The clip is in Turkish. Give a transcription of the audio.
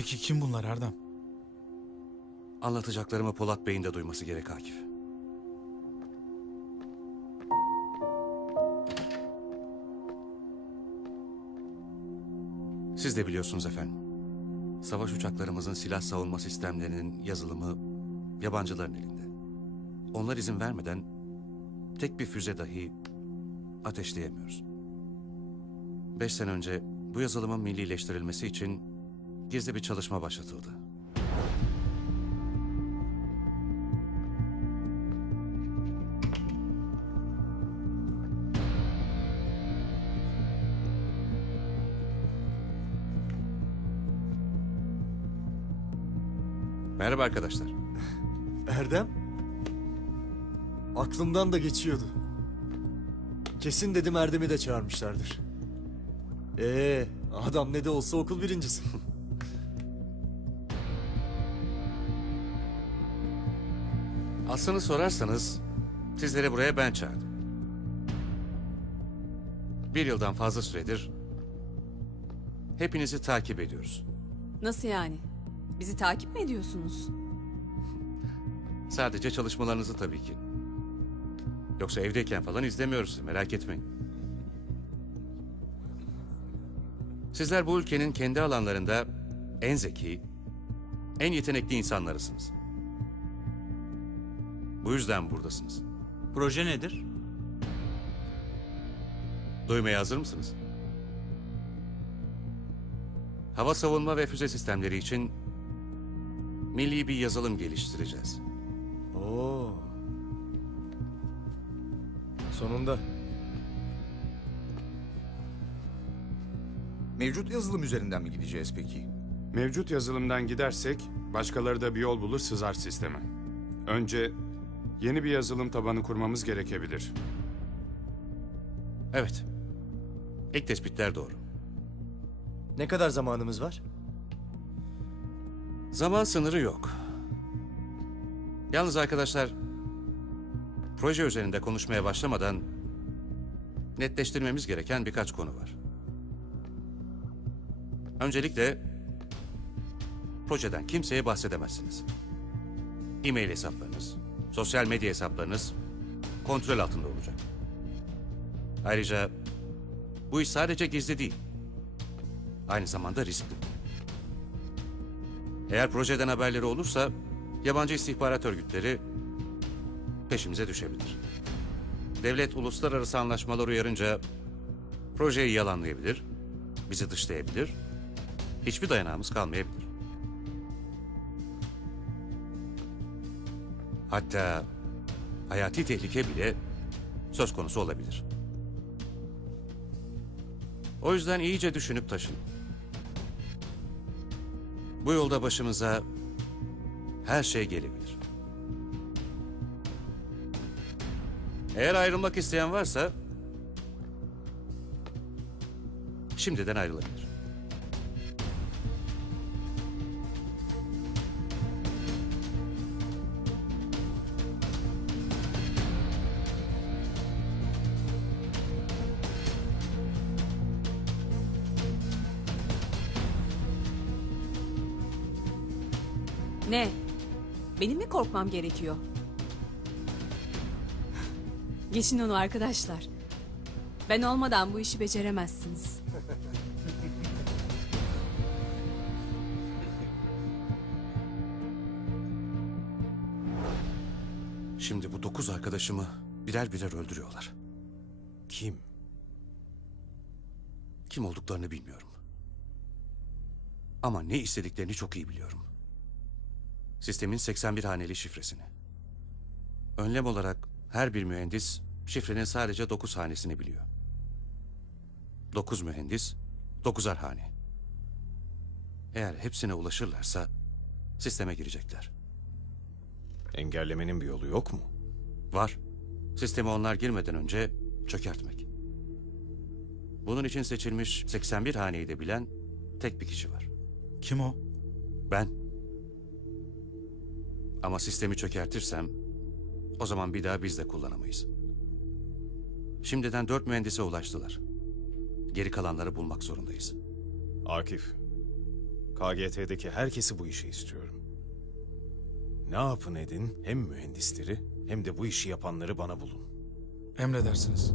Peki kim bunlar Erdem? Anlatacaklarımı Polat Bey'in de duyması gerek Akif. Siz de biliyorsunuz efendim. Savaş uçaklarımızın silah savunma sistemlerinin yazılımı yabancıların elinde. Onlar izin vermeden tek bir füze dahi ateşleyemiyoruz. Beş sene önce bu yazılımın millileştirilmesi için gizli bir çalışma başlatıldı. Merhaba arkadaşlar. Erdem? Aklımdan da geçiyordu. Kesin dedim Erdem'i de çağırmışlardır. Ee, adam ne de olsa okul birincisi. Aslını sorarsanız sizleri buraya ben çağırdım. Bir yıldan fazla süredir hepinizi takip ediyoruz. Nasıl yani? Bizi takip mi ediyorsunuz? Sadece çalışmalarınızı tabii ki. Yoksa evdeyken falan izlemiyoruz merak etmeyin. Sizler bu ülkenin kendi alanlarında en zeki, en yetenekli insanlarısınız. Bu yüzden buradasınız. Proje nedir? Duymaya hazır mısınız? Hava savunma ve füze sistemleri için milli bir yazılım geliştireceğiz. Oo. Sonunda. Mevcut yazılım üzerinden mi gideceğiz peki? Mevcut yazılımdan gidersek başkaları da bir yol bulur sızar sisteme. Önce yeni bir yazılım tabanı kurmamız gerekebilir. Evet. İlk tespitler doğru. Ne kadar zamanımız var? Zaman sınırı yok. Yalnız arkadaşlar, proje üzerinde konuşmaya başlamadan netleştirmemiz gereken birkaç konu var. Öncelikle projeden kimseye bahsedemezsiniz. E-mail hesaplarınız, sosyal medya hesaplarınız kontrol altında olacak. Ayrıca bu iş sadece gizli değil. Aynı zamanda riskli. Eğer projeden haberleri olursa yabancı istihbarat örgütleri peşimize düşebilir. Devlet uluslararası anlaşmalar uyarınca projeyi yalanlayabilir, bizi dışlayabilir, hiçbir dayanağımız kalmayabilir. Hatta hayati tehlike bile söz konusu olabilir. O yüzden iyice düşünüp taşının. Bu yolda başımıza her şey gelebilir. Eğer ayrılmak isteyen varsa şimdiden ayrılabilir. Ne? Benim mi korkmam gerekiyor? Geçin onu arkadaşlar. Ben olmadan bu işi beceremezsiniz. Şimdi bu dokuz arkadaşımı birer birer öldürüyorlar. Kim? Kim olduklarını bilmiyorum. Ama ne istediklerini çok iyi biliyorum. Sistemin 81 haneli şifresini. Önlem olarak her bir mühendis şifrenin sadece 9 hanesini biliyor. 9 mühendis, 9'ar hane. Eğer hepsine ulaşırlarsa sisteme girecekler. Engellemenin bir yolu yok mu? Var. Sisteme onlar girmeden önce çökertmek. Bunun için seçilmiş 81 haneyi de bilen tek bir kişi var. Kim o? Ben. Ama sistemi çökertirsem o zaman bir daha biz de kullanamayız. Şimdiden dört mühendise ulaştılar. Geri kalanları bulmak zorundayız. Akif, KGT'deki herkesi bu işe istiyorum. Ne yapın edin hem mühendisleri hem de bu işi yapanları bana bulun. Emredersiniz.